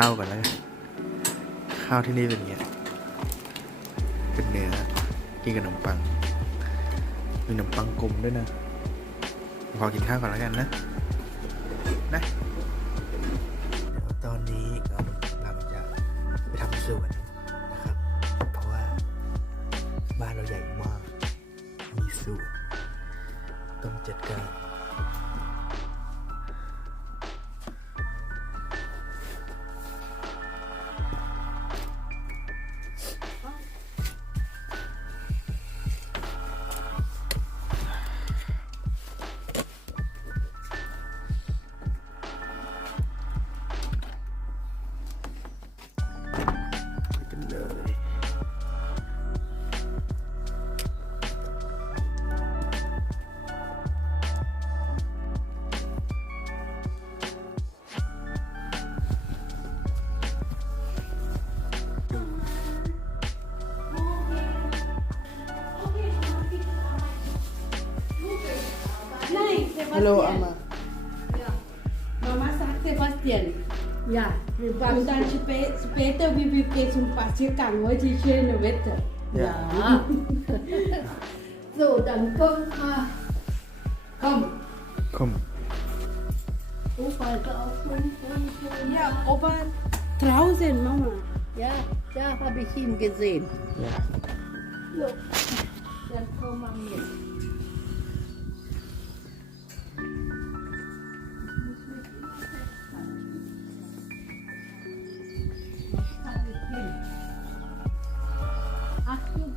ข้าวก่อนแล้วกันข้าวที่นี่เป็นอย่างเงี้ยเป็นเนื้อกินกับขนมปังมีขนมปังกลมด้วยนะขอกินข้าวก่อนแล้วกันนะนะเดี๋ยวตอนนี้เรากำลังจะไปทำสวนนะครับ เพราะว่าบ้านเราใหญ่มาก มีสวนต้องจัดการ Hallo Amma. Ja. Mama sagt Sebastian. Ja, wir Und dann spä später, wie wir gehen zum Passiergang. heute ist schönes Wetter. Ja. so, dann komm mal. Komm. Komm. Opa da auch und, Ja, Opa draußen, Mama. Ja, da habe ich ihn gesehen. Ja. So, dann komm mal mit.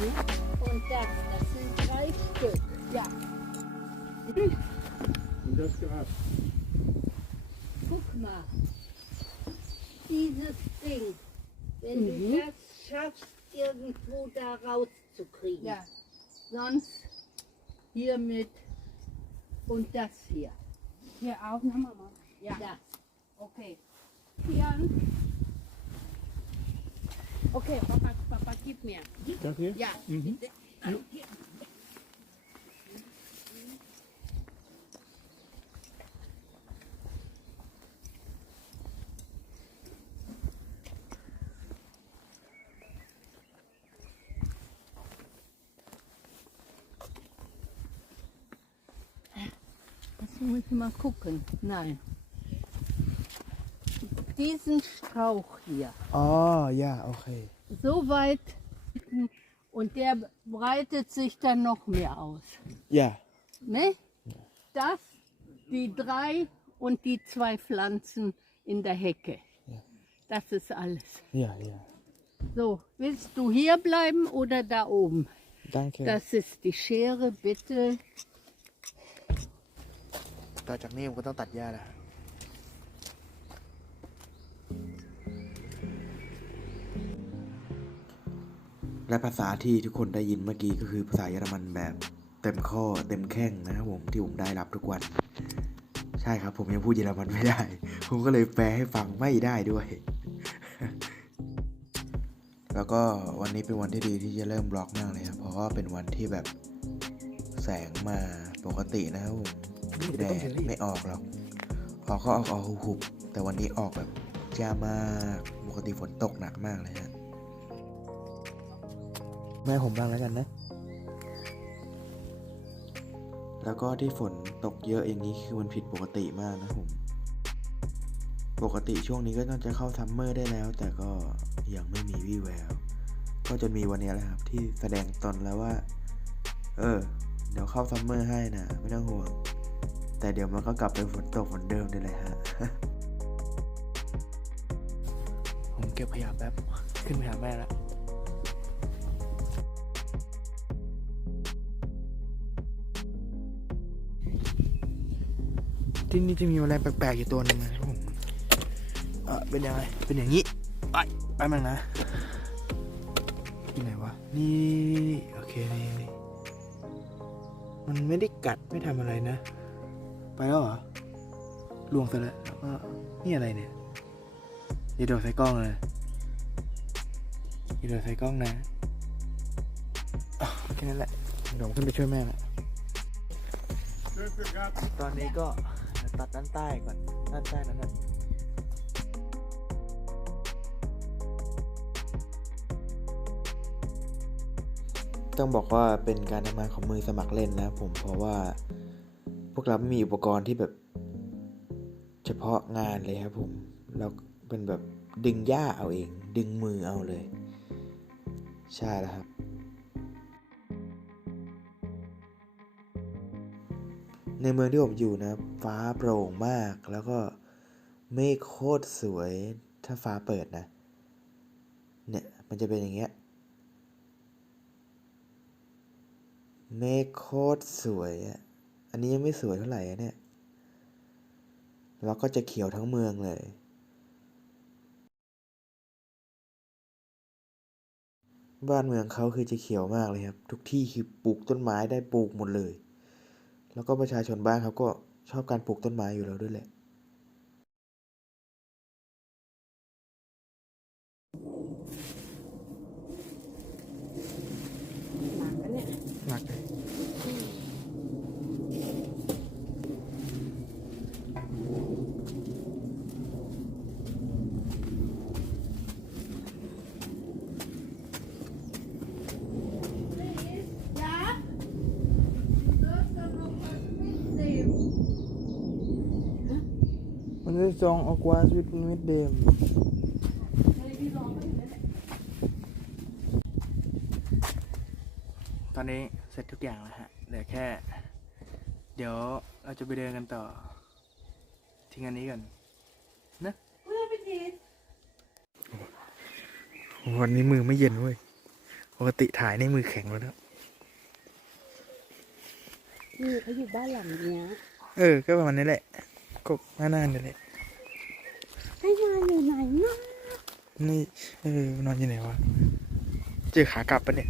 und das, das sind drei Stück. Ja. Und das Gras. Guck mal, dieses Ding, wenn Mhm. du das schaffst, irgendwo da rauszukriegen. Ja. Sonst hiermit und das hier. Hier auch, ne, Mama? Ja. Das. Okay. Hier. Okay, Papa, Papa, gib mir. Das hier? Ja. Mhm. muss ich mal gucken. Nein. Diesen Strauch hier. Ah, ja, okay. So weit Und der breitet sich dann noch mehr aus. อย่า Ne? Das, die drei und die zwei Pflanzen in der Hecke. Das ist alles. อย่า อย่า So, willst du hier bleiben oder da oben? danke Das ist die Schere, bitte. ต่อจากนี้ผมก็ต้องตัดหญ้าแล้ว และภาษาที่ทุกคนได้ยินเมื่อกี้ก็คือภาษาเยอรมันแบบเต็มข้อเต็มแข้งนะครับผมที่ผมได้รับทุกวัน ใช่ครับผมยังพูดเยอรมันไม่ได้ ผมก็เลยแปลให้ฟังไม่ได้ด้วย แล้วก็วันนี้เป็นวันที่ดีที่จะเริ่มบล็อกมากเลยครับเพราะว่าเป็นวันที่แบบแสงมาปกตินะครับผมแดดไม่ออกหรอกออกก็ออกออกหุบๆแต่วันนี้ออกแบบจ้ามากปกติฝนตกหนักมากเลยฮะ แม่ผมบ้างแล้วกันนะ แล้วก็ที่ฝนตกเยอะอย่างนี้คือมันผิดปกติมากนะผม ปกติช่วงนี้ก็น่าจะเข้าซัมเมอร์ได้แล้ว แต่ก็ยังไม่มีวี่แวว ก็จนมีวันนี้แหละครับ ที่แสดงตนแล้วว่า เออ เดี๋ยวเข้าซัมเมอร์ให้นะไม่ต้องห่วง แต่เดี๋ยวมันก็กลับไปฝนตกเหมือนเดิมได้เลยฮะผมเก็บขยะแป๊บ ขึ้นไปหาแม่แล้ว ที่นี่จะมีแมลงแปลกๆอยู่ตัวหนึงนะครับผมเออเป็นยังไง เป็นอย่างนี้ ไป ไปมั่งนะที่ไหนวะ นี่โอเค นี่นี่มันไม่ได้กัดไม่ทำอะไรนะ ไปแล้วเหรอลวงซะแล้วแล้วก็นี่อะไรเนี่ยอย่าโดดใส่กล้องเลยอย่าโดดใส่กล้องนะอะแค่นั้นแหละเดี๋ยวผมขึ้นไปช่วยแม่ละตอนนี้ก็ ตัดด้านใต้ก่อน ด้านใต้นั้นนะต้องบอกว่าเป็นการทำงานของมือสมัครเล่นนะผมเพราะว่าพวกเราไม่มีอุปกรณ์ที่แบบ เฉพาะงานเลยครับผมเราเป็นแบบดึงหญ้าเอาเอง ดึงมือเอาเลย ใช่แล้วครับ ในเมืองที่ผมอยู่นะฟ้าโปร่งมากแล้วก็เมฆโคตรสวยถ้าฟ้าเปิดนะ เนี่ยมันจะเป็นอย่างเงี้ยเมฆโคตรสวยอะอันนี้ยังไม่สวยเท่าไหร่เนี่ยแล้วก็จะเขียวทั้งเมืองเลย บ้านเมืองเขาคือจะเขียวมากเลยครับ ทุกที่คือปลูกต้นไม้ได้ปลูกหมดเลย แล้วก็ประชาชนบ้านเขาก็ชอบการปลูกต้นไม้อยู่แล้วด้วยแหละหนักกันเนี่ย หนักเลย Ja? Nee. มันจะซองออกวาสวิตมิดเดมตอนนี้เสร็จทุกอย่างแล้วฮะเหลือแค่ เดี๋ยวเราจะไปเดินกันต่อ ทิ้งอันนี้ก่อน Guten Appetit. วันนี้มือไม่เย็นเว้ยปกติถ่ายในมือแข็งแล้วนะนี่เขาอยู่บ้านหลังเนี้ย เออ ก็ประมาณนี้แหละก็หน้าๆนี่แหละ ให้งานอยู่ไหนนะนี่เออนอนอยู่ไหนวะเจอขากลับปะเนี่ย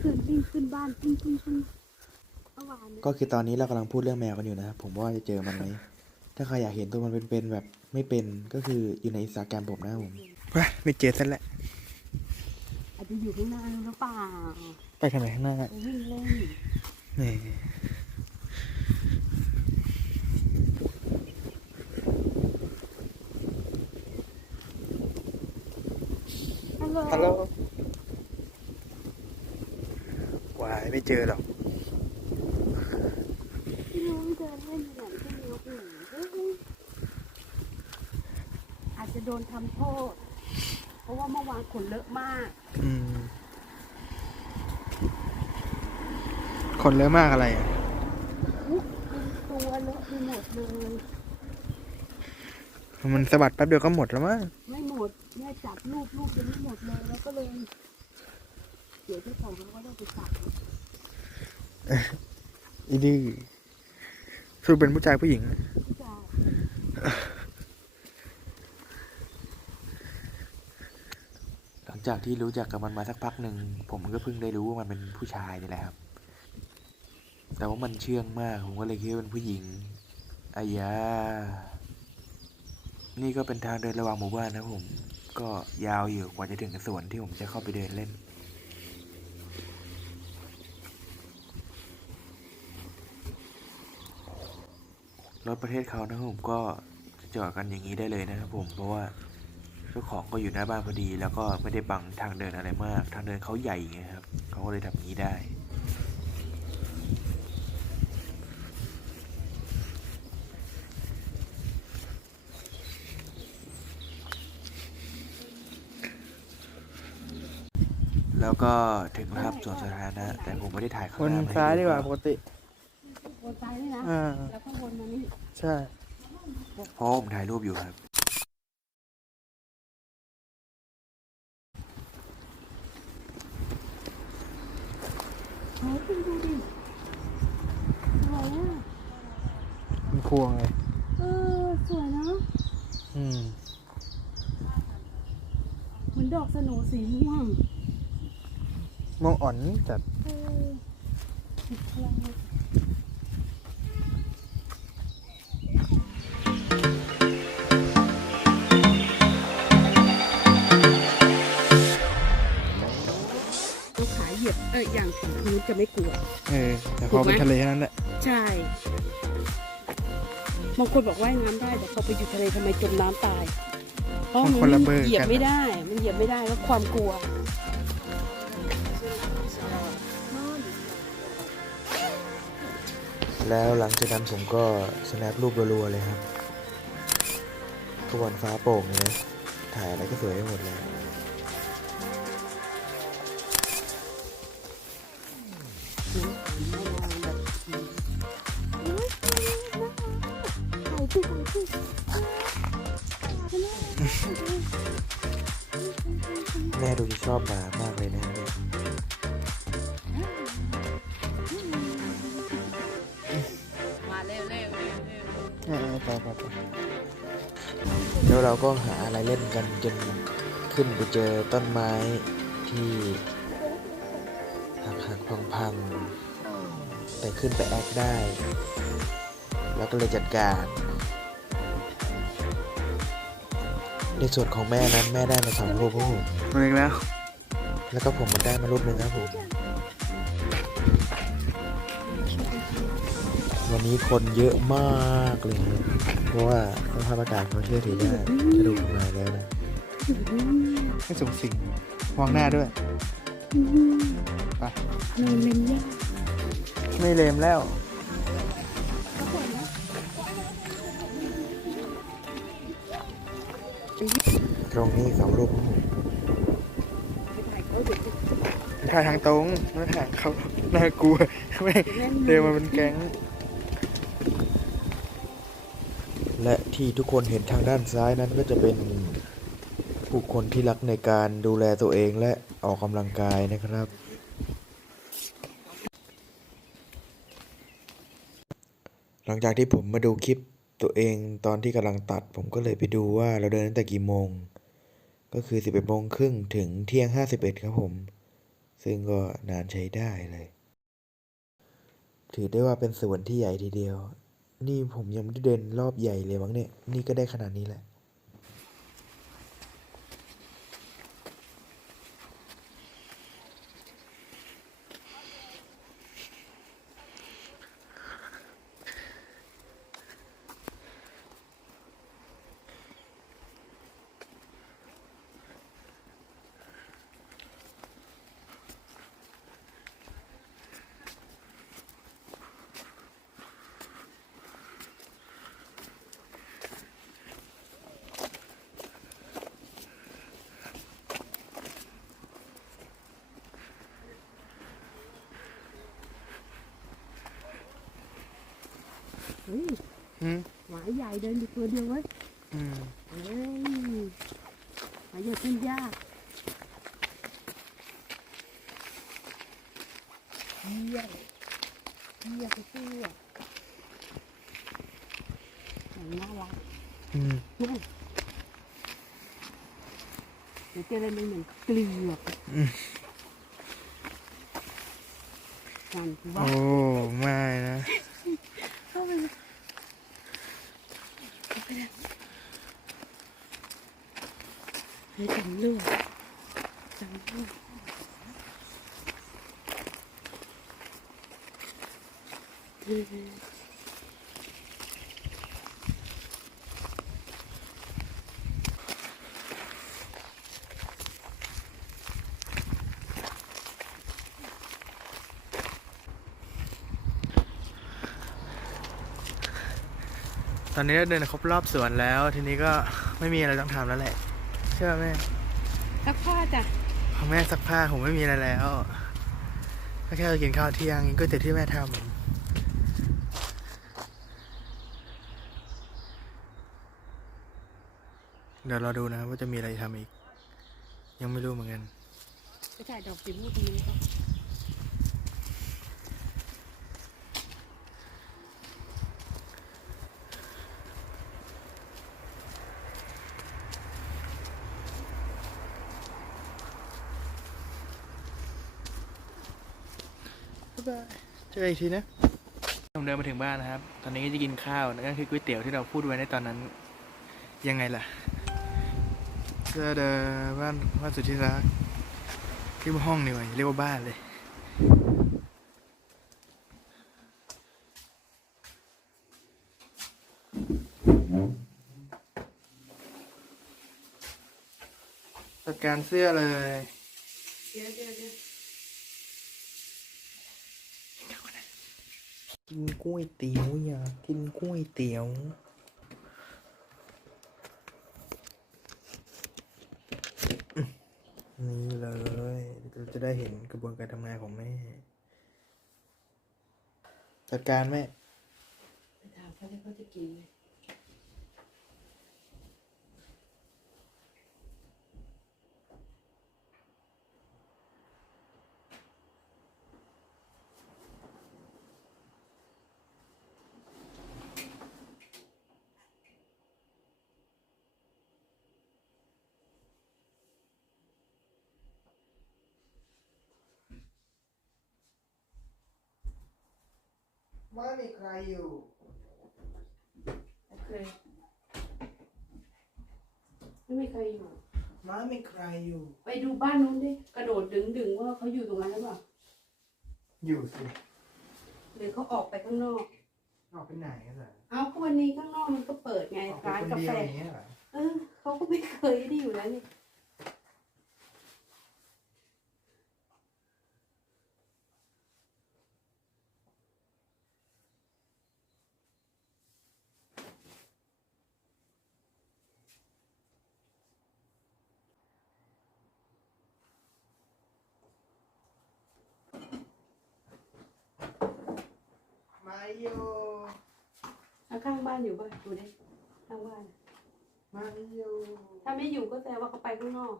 ขึ้นปิ้งขึ้นบ้านปิ้งปิ้งปิ้งเมื่อวานเนี่ยก็คือตอนนี้เรากำลังพูดเรื่องแมวกันอยู่นะครับผมว่าจะเจอมันไหมถ้าใครอยากเห็นตัวมันเป็นๆแบบไม่เป็นก็คืออยู่ในอินสตาแกรมผมนะครับผมว้าไม่เจอซะแล้วอาจจะอยู่ข้างหน้าหรือเปล่าไปทางไหนข้างหน้าไปวิ่งเล่นนี่ ฮัลโหลฮัลโหลวายไม่เจอหรอกพี่น้องเดินเล่นอยู่ไหนก็มีอยู่เฮ้ยอาจจะโดนทำโทษ เพราะว่าเมื่อวานขนเลอะมาก อืมคนเยอะมากอะไรอะอุ๊ยเป็นตัวเลอะไปหมดเลย มันสะบัดแป๊บเดียวก็หมดแล้วมั้งไม่หมดแม่ จับรูปรูปยังไม่หมดเลยแล้วก็เลยเดี๋ยวเจ้าของเขาก็ต้องไปจับอีดื้อคือเป็นผู้ชายผู้หญิงหลังจากที่รู้จักกับมันมาสักพักหนึ่งผมก็เพิ่งได้รู้ว่ามันเป็นผู้ชายนี่แหละครับ แต่ว่ามันเชื่องมาก ผมก็เลยคิดว่าเป็นผู้หญิงอายานี่ก็เป็นทางเดินระหว่างหมู่บ้านนะผม ก็ยาวอยู่กว่าจะถึงสวนที่ผมจะเข้าไปเดินเล่น รถประเทศเขานะครับผมก็จะจอดกันอย่างนี้ได้เลยนะครับผมเพราะว่าเจ้าของก็อยู่หน้าบ้านพอดี แล้วก็ไม่ได้บังทางเดินอะไรมาก ทางเดินเขาใหญ่ไงครับเขาก็เลยทำงนี้ได้ แล้วก็ถึงแล้วครับสวนสาธารณะแต่ผมไม่ได้ถ่ายข้างคนหน้ามาให้ซ้ายดีกว่าเพประกติวนซ้ายนี่นะ อ่าแล้วก็วนมานี่ใช่ เพราะว่าผมถ่ายรูปอยู่ครับโอ้ยคุณดูดิสวยอะ มันควงเลยเออ สวยเนาะ อืมเหมือนดอกสโหนสีม่วง มองอ่อนจัดเออติดพลังต้องขายเหยียบเอออย่างถึงพื้นจะไม่กลัว เออ แต่พอเป็นถูกไหมทะเลเท่านั้นแหละ ใช่บางคนบอกว่ายน้ำได้แต่พอไปอยู่ทะเลทำไมจมน้ำตาย เพราะมันคนละเบอร์เหยียบกันไม่ได้ มันเหยียบไม่ได้แล้วความกลัว แล้วหลังจากนั้นผมก็สแนปรูปรัวๆเลยครับทุกวันฟ้าโปร่งเลยนะถ่ายอะไรก็สวยไปหมดเลย กันจนขึ้นไปเจอต้นไม้ที่หักหักพังพังๆแต่ขึ้นไปแอคได้ แล้วก็เลยจัดการ ในส่วนของแม่นั้นแม่ได้มาสองรูปครับผมมาอีกแล้ว แล้วก็ผมมันได้มารูปหนึ่งครับผม วันนี้คนเยอะมากเลยครับเพราะว่าสภาพอากาศเขาเชื่อถือได้จะดูกันมาแล้วนะไม่สูงสิงมองหน้าด้วยไปนอนเล่นยากไม่เลมแล้วตรงนี้สองรูปครับผมไปถ่ายเขาเดี๋ยวจะถ่ายทางตรงไม่ถ่ายเขาน่ากลัวไม่งแน่นเดินมาเป็นแก๊ง และที่ทุกคนเห็นทางด้านซ้ายนั้นก็จะเป็นผู้คนที่รักในการดูแลตัวเองและออกกำลังกายนะครับ หลังจากที่ผมมาดูคลิปตัวเองตอนที่กำลังตัด ผมก็เลยไปดูว่าเราเดินตั้งแต่กี่โมง ก็คือ 11โมงครึ่งถึงเที่ยง 51 ครับผม ซึ่งก็นานใช้ได้เลย ถือได้ว่าเป็นส่วนที่ใหญ่ทีเดียว นี่ผมยังไม่ได้เดินรอบใหญ่เลยมั้งเนี่ย นี่ก็ได้ขนาดนี้แหละ เฮ้ยอืมหมาใหญ่เดินอยู่ตัวเดียวเว้ยอืมเฮ้ยหมาใหญ่ขึ้นยากเยี่ยมเยี่ยมไปเสื้อน่ารักอืมนู่นเดี๋ยวเจออะไรมันเหมือนเกลือกกันว่า โอ้ ไม่นะ เข้าไปเลยเข้าไปเลย เฮ้ยจังเลือดจังเดเออตอนนี้เดินครบรอบสวนแล้ว ทีนี้ก็ไม่มีอะไรต้องทำแล้วแหละ เชื่อแม่ซักผ้าจ้ะพอแม่ซักผ้าผมไม่มีอะไรแล้วก็แค่ไปกินข้าวเที่ยงกินก๋วยเตี๋ยวที่แม่ทำเดี๋ยวเราดูนะครับว่าจะมีอะไรทำอีก ยังไม่รู้เหมือนกันไปถ่ายดอกสีม่วงตรงนี้ก่อน บาย เจ ออีกทีนะผมเดินมาถึงบ้านนะครับ ตอนนี้ก็จะกินข้าวนั่นก็คือก๋วยเตี๋ยวที่เราพูดไว้ในตอนนั้น ยังไงล่ะเจอเดอบ้านบ้านสุดที่รักเรียกว่าห้องนี่หว่าอย่าเรียกว่าบ้านเลยจัดการเสื้อเลยเดี๋ยวเดี๋ยวเดี๋ยว กิ นก๋วยเตี๋ยวอยากกินก๋วยเตี๋ยวนี่เลยเราจะได้เห็นกระบวนการทำงานของแม่ จัดการแม่ ไปถามเขาที่เขาจะกินไหม มามีใครอยู่โอเคไม่มีใครอยู่มามีใครอยู่ ไปดูบ้านนู้นดิกระโดดดึงดึงๆว่าเขาอยู่ตรงนั้นหรือเปล่าอยู่สิหรือเขาออกไปข้างนอก ออกไปไหนกันเหรอเอาก็วันนี้ข้างนอกมันก็เปิดไงออกไปร้านคนกาเดียแฟวอย่างเงี้ยเหรอ เออเขาก็ไม่เคยได้อยู่แล้วนี่ อยู่เอาข้างบ้านอยู่ป่ะดูดิข้างบ้าน มาอยู่ถ้าไม่อยู่ก็แสดงว่าเขาไปข้างนอก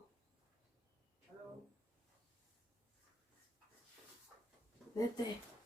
เด็ดเด็พี่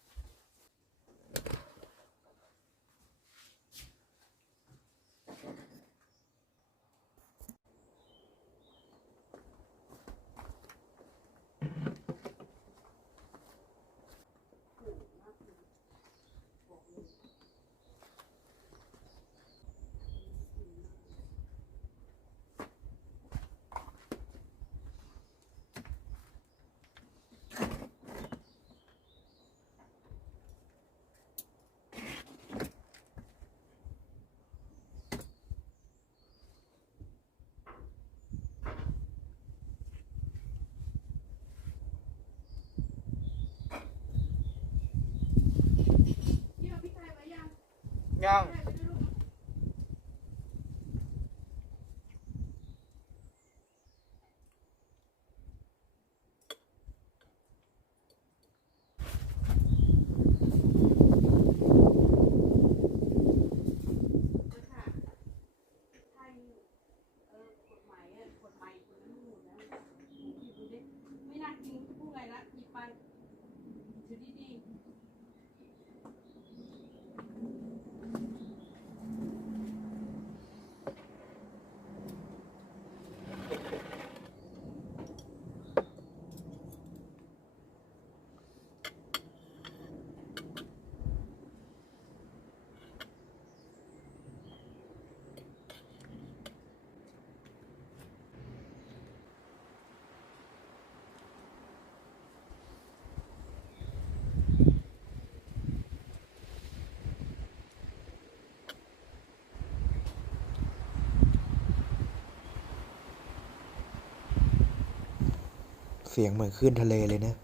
ยัง ไทยเออกฎหมายอะกฎหมายคนนั้นหมดแล้วหยิบดูดิไม่น่ากินจะพูดไงละหยิบไปถือดีๆ เสียงเหมือนคลื่นทะเลเลยนะ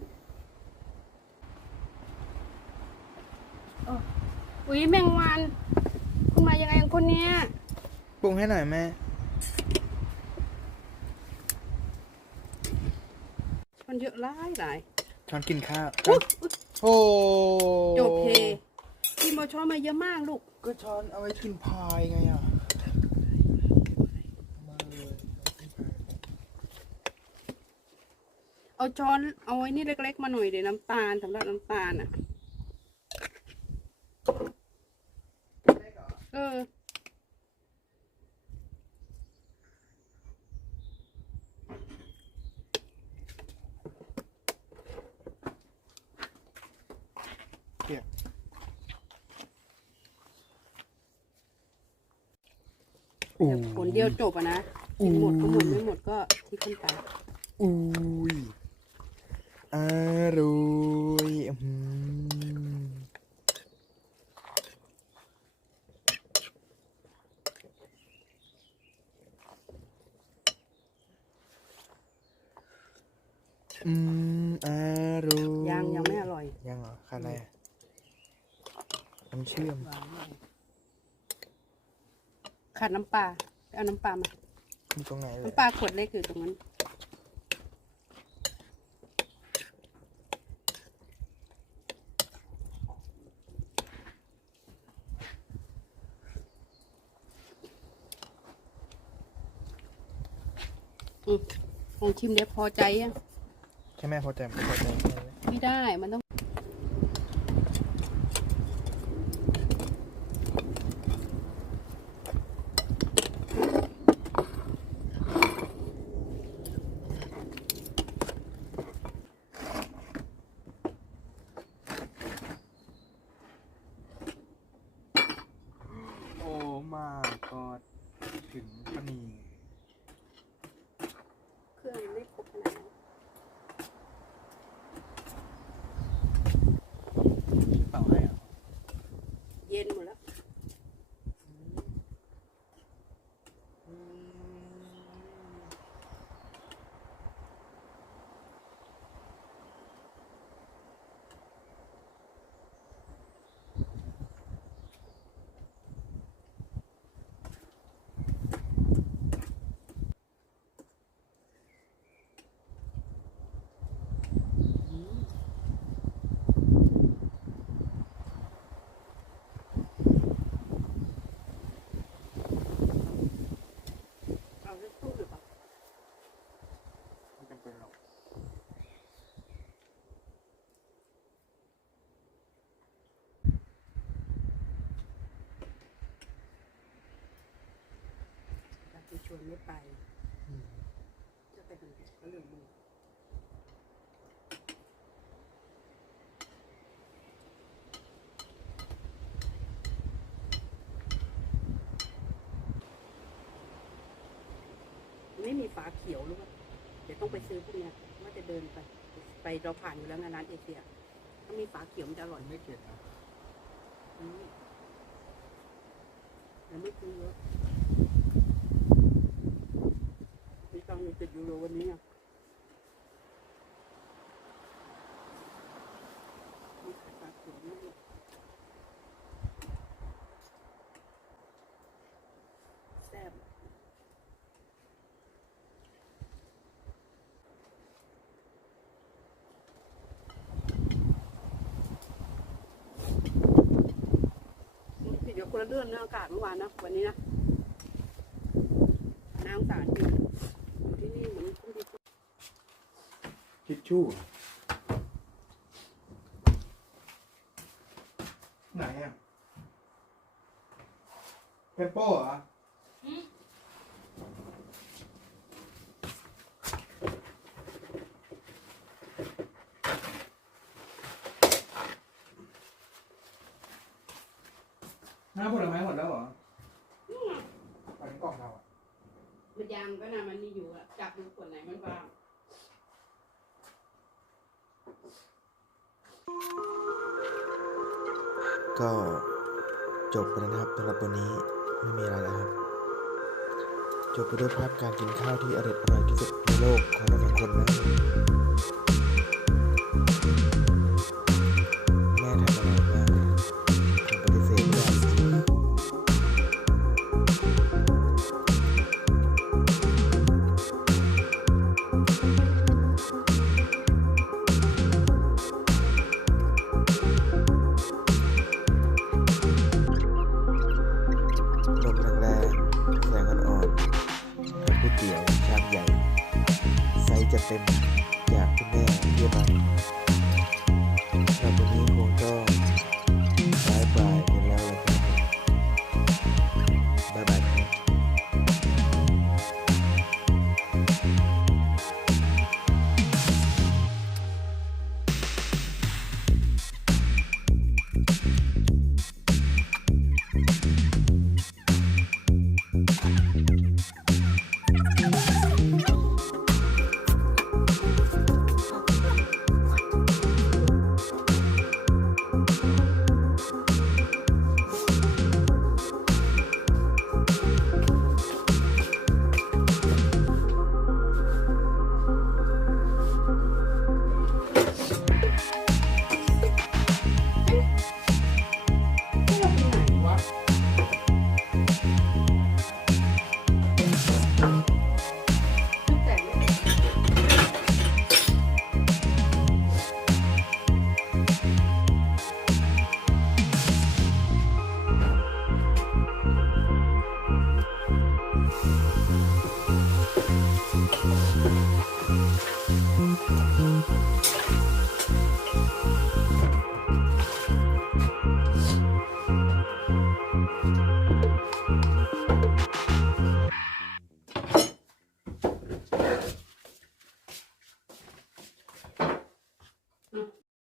อุ้ยแมงวันคุณมายังไงกับคนเนี้ยปรุงให้หน่อยแม่ มันเยอะหลายหลายช้อนกินข้าวอุ๊ยอุ๊ยโอ้จบเพพี่โมช้อนมาเยอะมากลูกก็ช้อนเอาไว้กินพายไงอะมาเลย เอาช้อนเอาไว้นี่เล็กๆมาหน่อยเดี๋ยวน้ำตาลสำหรับน้ำตาลอะ เออเปียกผลเดียวจบอะนะกินหมดก็หมดไม่หมดก็ที่คนไป อุ้ย อร่อยอื้อหืออืมอร่อยยังยังไม่อร่อย ยังเหรอขาดอะไรอะน้ำเชื่อม ขาดน้ำปลาไปเอาน้ำปลามามีตรงไหนเลยน้ำปลาขวดเล็กอยู่ตรงนั้น อืมลอง ชิมเดี๋ยวพอใจยังใช่ไหมพอใจไม่พอใจ ไม่ได้มันต้อง โอ้มาก็ถึงปนี เครื่องไม่ครบขนาดนั้น เปล่าให้อะ เย็นหมดแล้ว เอาเลือกตู้หรือเปล่า ไม่จำเป็นหรอก อ ยากไปชวนไม่ไป จะไปทำไมก็เรื่องมึงไม่มีฝาเขียวหรือเปล่าเดี๋ยวต้องไปซื้อพวกเนี้ยว่าจะเดินไป ไปเราผ่านอยู่แล้วไงร้านเอเชียถ้ามีฝาเขียวมันจะอร่อยไม่เก็บนะอืมแล้วไม่ซื้อเยอะมีตังค์อยู่ เจ็ดยูโรวันนี้อะมีขายฝาเขียวไหมเนี่ยแซ่บผิดกับคนเรื่องอากาศเมื่อวานนะ วันนี้นะน้ำสารอยู่อยู่ที่นี่เหมือนคุณดี ทิ ชชู่ไหนอะเปปโป้เหรอน้ำผลไม้หมดแล้วเหรอไปถึงกล่องเราอะมันยังก็นะมันมีอยู่อะจับดูขวดไหนมันบ้าง ก็จบไปแล้วนะครับสำหรับวันนี้ไม่มีอะไรแล้วครับ จบไปด้วยภาพการกินข้าวที่อร่อยที่สุดในโลกของเราสองคนนะ ว